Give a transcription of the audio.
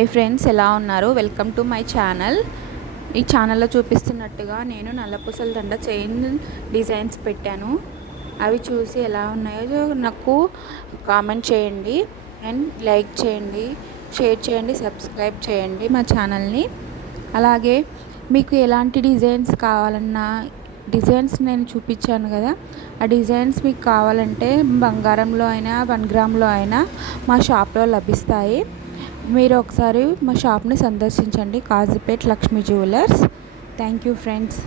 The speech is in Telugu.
హాయ్ ఫ్రెండ్స్, ఎలా ఉన్నారు? Welcome to my channel. ఈ ఛానల్లో చూపిస్తున్నట్టుగా నేను నల్లపూసల దండ చైన్ డిజైన్స్ పెట్టాను. అవి చూసి ఎలా ఉన్నాయో నాకు కామెంట్ చేయండి అండ్ లైక్ చేయండి, షేర్ చేయండి, సబ్స్క్రైబ్ చేయండి మా ఛానల్ని. అలాగే మీకు ఎలాంటి డిజైన్స్ కావాలన్నా డిజైన్స్ నేను చూపించాను కదా, ఆ డిజైన్స్ మీకు కావాలంటే బంగారంలో అయినా 1 గ్రామ్లో అయినా మా షాప్లో లభిస్తాయి. మీరు ఒకసారి మా షాప్ని సందర్శించండి. Kazipet Lakshmi jewellers. Thank you friends.